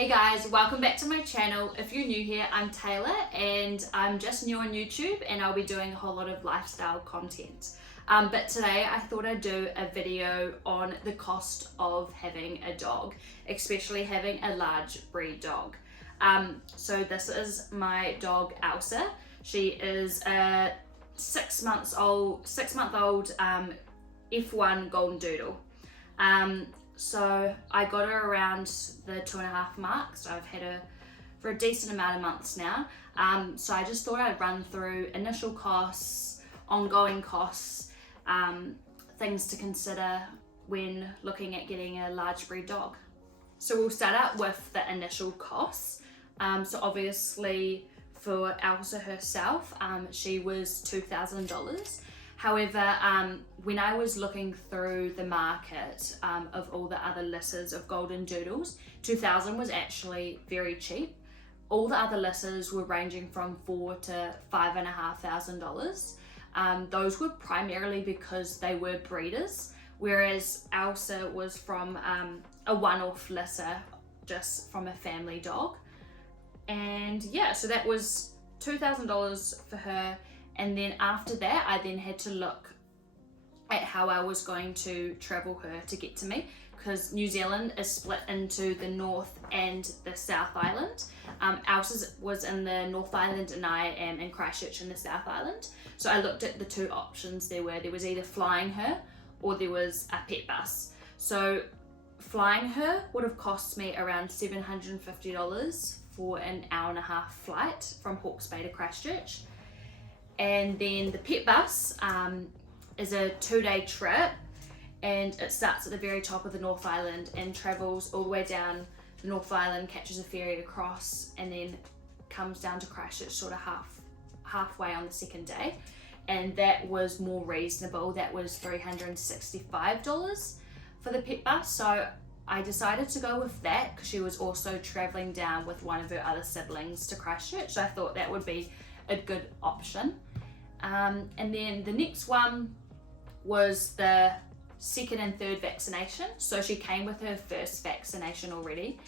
Hey guys, welcome back to my channel. If you're new here, I'm Taylor and I'm just new on YouTube and I'll be doing a whole lot of lifestyle content. But today I thought I'd do a video on the cost of having a dog, especially having a large breed dog. So this is my dog Elsa. She is a 6 month old F1 golden doodle. So I got her around the 2.5 mark, so I've had her for a decent amount of months now. So I just thought I'd run through initial costs, ongoing costs, things to consider when looking at getting a large breed dog. So we'll start out with the initial costs. So obviously for Elsa herself, she was $2,000. However, when I was looking through the market of all the other litters of golden doodles, 2,000 was actually very cheap. All the other litters were ranging from $4,000 to $5,500. Those were primarily because they were breeders, whereas Elsa was from a one-off litter, just from a family dog. And yeah, so that was $2,000 for her. And then after that, I then had to look at how I was going to travel her to get to me, because New Zealand is split into the North and the South Island. Elsa's was in the North Island and I am in Christchurch in the South Island. So I looked at the two options there were. There was either flying her or there was a pet bus. So flying her would have cost me around $750 for an hour-and-a-half flight from Hawke's Bay to Christchurch. And then the pet bus is a 2-day trip, and it starts at the very top of the North Island and travels all the way down the North Island, catches a ferry across, and then comes down to Christchurch sort of halfway on the second day. And that was more reasonable. That was $365 for the pet bus. So I decided to go with that because she was also traveling down with one of her other siblings to Christchurch. So I thought that would be a good option. And then the next one was the second and third vaccination. So she came with her first vaccination already,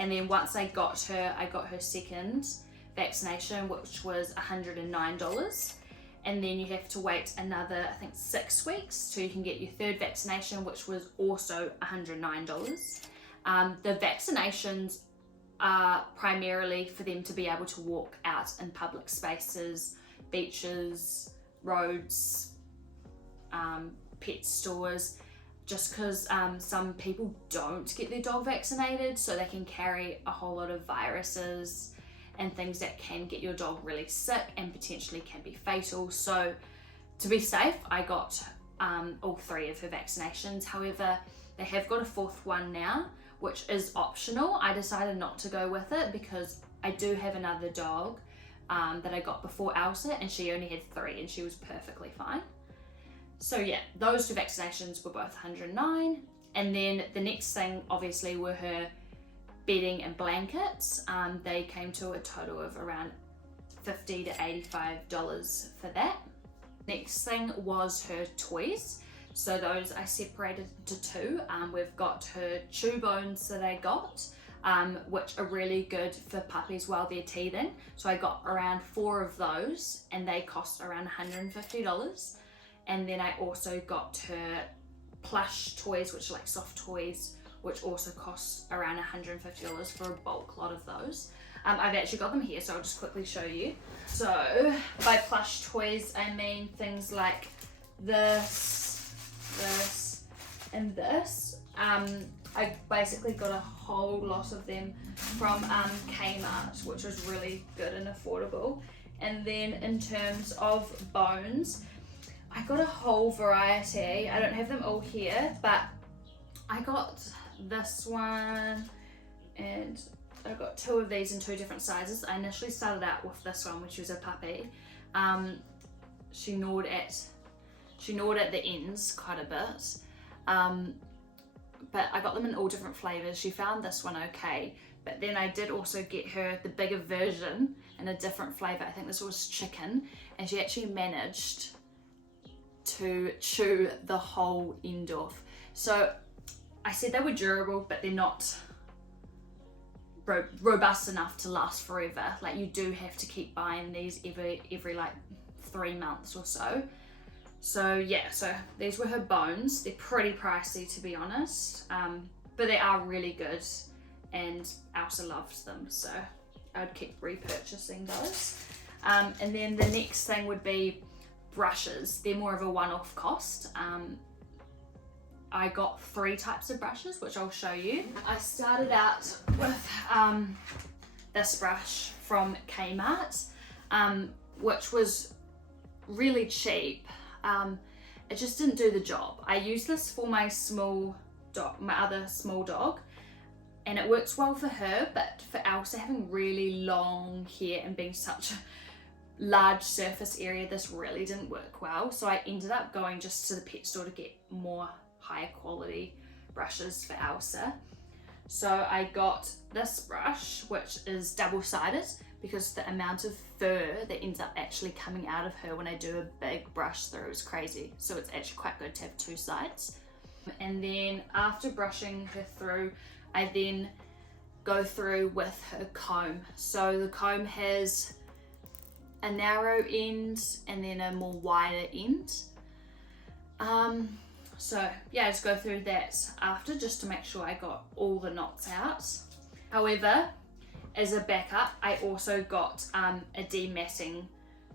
and then once I got her second vaccination, which was $109, and then you have to wait another, I think, 6 weeks till you can get your third vaccination, which was also $109. The vaccinations are primarily for them to be able to walk out in public spaces, beaches, roads, pet stores, just because some people don't get their dog vaccinated, so they can carry a whole lot of viruses and things that can get your dog really sick and potentially can be fatal. So to be safe, I got all 3 of her vaccinations. However, they have got a 4th one now, which is optional. I decided not to go with it because I do have another dog that I got before Elsa, and she only had 3 and she was perfectly fine. So yeah, those 2 vaccinations were both $109. And then the next thing obviously were her bedding and blankets. They came to a total of around $50 to $85 for that. Next thing was her toys. So those I separated into 2. We've got her chew bones that I got, which are really good for puppies while they're teething. So I got around 4 of those and they cost around $150. And then I also got her plush toys, which are like soft toys, which also cost around $150 for a bulk lot of those. I've actually got them here, so I'll just quickly show you. So by plush toys, I mean things like this, and this. I basically got a whole lot of them from Kmart, which was really good and affordable. And then in terms of bones, I got a whole variety. I don't have them all here, but I got this one, and I got 2 of these in 2 different sizes. I initially started out with this one, which was a puppy. She gnawed at the ends quite a bit. But I got them in all different flavors. She found this one okay, but then I did also get her the bigger version in a different flavor. I think this was chicken, and she actually managed to chew the whole end off. So I said they were durable, but they're not robust enough to last forever. Like you do have to keep buying these every like 3 months or so. So yeah, so these were her bones. They're pretty pricey, to be honest, but they are really good, and Elsa loves them, so I'd keep repurchasing those. And then the next thing would be brushes. They're more of a one-off cost. I got 3 types of brushes, which I'll show you. I started out with this brush from Kmart, which was really cheap. It just didn't do the job. I use this for my small dog, my other small dog, and it works well for her, but for Elsa, having really long hair and being such a large surface area, this really didn't work well. So I ended up going just to the pet store to get more higher quality brushes for Elsa. So I got this brush, which is double-sided, because the amount of fur that ends up actually coming out of her when I do a big brush through is crazy. So it's actually quite good to have 2 sides. And then after brushing her through, I then go through with her comb. So the comb has a narrow end and then a more wider end. So yeah, I just go through that after, just to make sure I got all the knots out. However, as a backup, I also got a dematting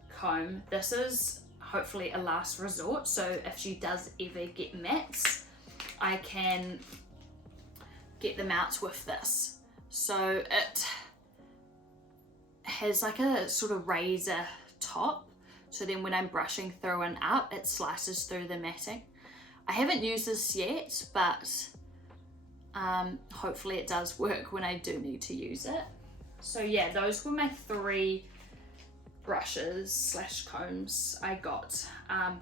comb. This is hopefully a last resort, so if she does ever get mats, I can get them out with this. So it has like a sort of razor top, so then when I'm brushing through and up, it slices through the matting. I haven't used this yet, but hopefully it does work when I do need to use it. So yeah, those were my 3 brushes / combs I got,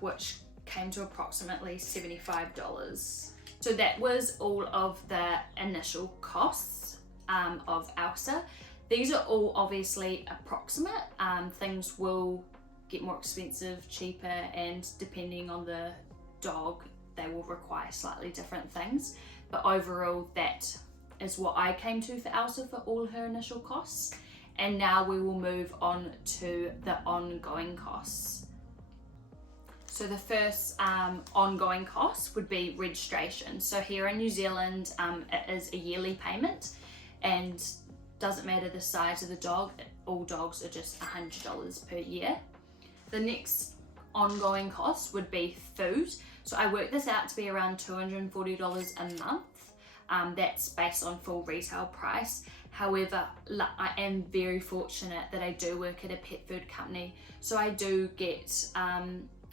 which came to approximately $75. So that was all of the initial costs of Elsa. These are all obviously approximate. Things will get more expensive, cheaper, and depending on the dog, they will require slightly different things. But overall, that is what I came to for Elsa for all her initial costs. And now we will move on to the ongoing costs. So the first ongoing cost would be registration. So here in New Zealand, it is a yearly payment, and doesn't matter the size of the dog, all dogs are just $100 per year. The next ongoing cost would be food. So I worked this out to be around $240 a month. That's based on full retail price. However, I am very fortunate that I do work at a pet food company, so I do get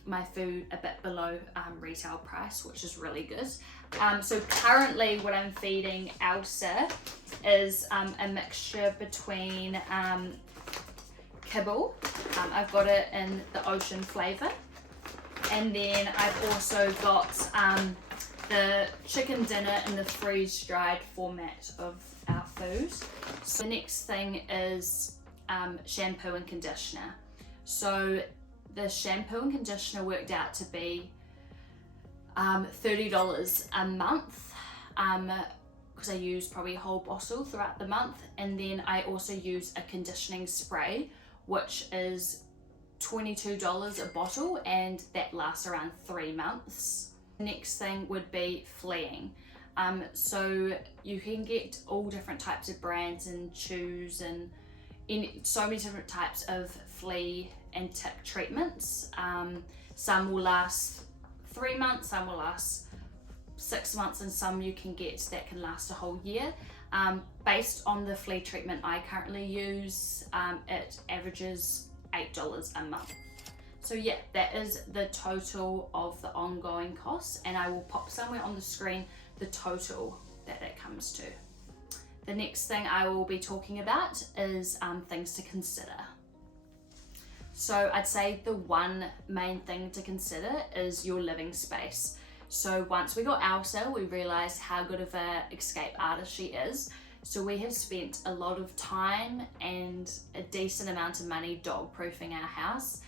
my food a bit below retail price, which is really good. So currently what I'm feeding Elsa is a mixture between kibble, I've got it in the ocean flavour, and then I've also got the chicken dinner in the freeze-dried format of our food. So the next thing is shampoo and conditioner. So the shampoo and conditioner worked out to be $30 a month, because I use probably a whole bottle throughout the month. And then I also use a conditioning spray, which is $22 a bottle, and that lasts around 3 months. Next thing would be fleeing. So you can get all different types of brands and chews and so many different types of flea and tick treatments. Some will last 3 months, some will last 6 months, and some you can get that can last a whole year. Based on the flea treatment I currently use, it averages $8 a month. So yeah, that is the total of the ongoing costs, and I will pop somewhere on the screen the total that comes to. The next thing I will be talking about is things to consider. So I'd say the one main thing to consider is your living space. So once we got Elsa, we realized how good of an escape artist she is. So we have spent a lot of time and a decent amount of money dog proofing our house.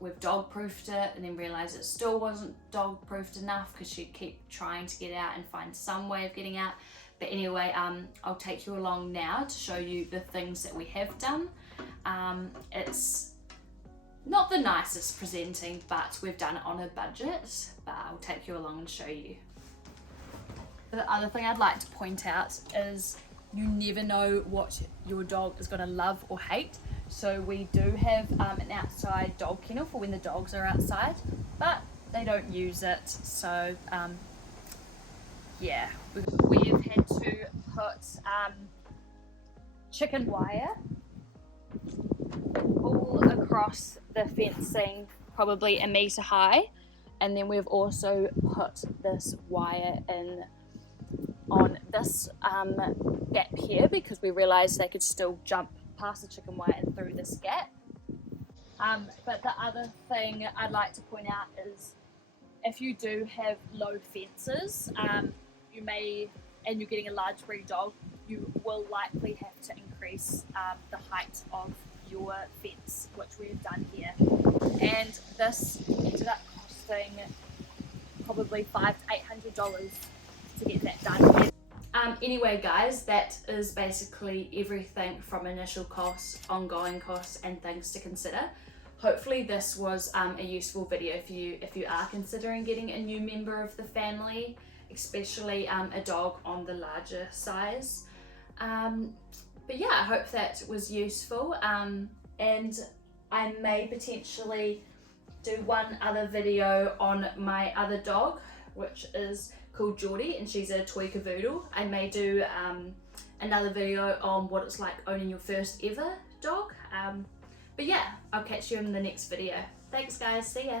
We've dog proofed it and then realized it still wasn't dog proofed enough, because she'd keep trying to get out and find some way of getting out. But anyway, I'll take you along now to show you the things that we have done. It's not the nicest presenting, but we've done it on a budget, but I'll take you along and show you. The other thing I'd like to point out is you never know what your dog is going to love or hate. So we do have an outside dog kennel for when the dogs are outside, but they don't use it. So yeah, we've had to put chicken wire all across the fencing, probably a metre high, and then we've also put this wire in on this gap here because we realised they could still jump past the chicken wire and through this gap. But the other thing I'd like to point out is if you do have low fences, you may, and you're getting a large breed dog, you will likely have to increase the height of your fence, which we've done here. And this ended up costing probably $500 to $800 to get that done. Anyway guys, that is basically everything from initial costs, ongoing costs and things to consider. Hopefully this was a useful video for you if you are considering getting a new member of the family, especially a dog on the larger size. But yeah, I hope that was useful, and I may potentially do one other video on my other dog, which is called Geordie, and she's a toy cavoodle. I may do another video on what it's like owning your first ever dog. But yeah, I'll catch you in the next video. Thanks guys, see ya.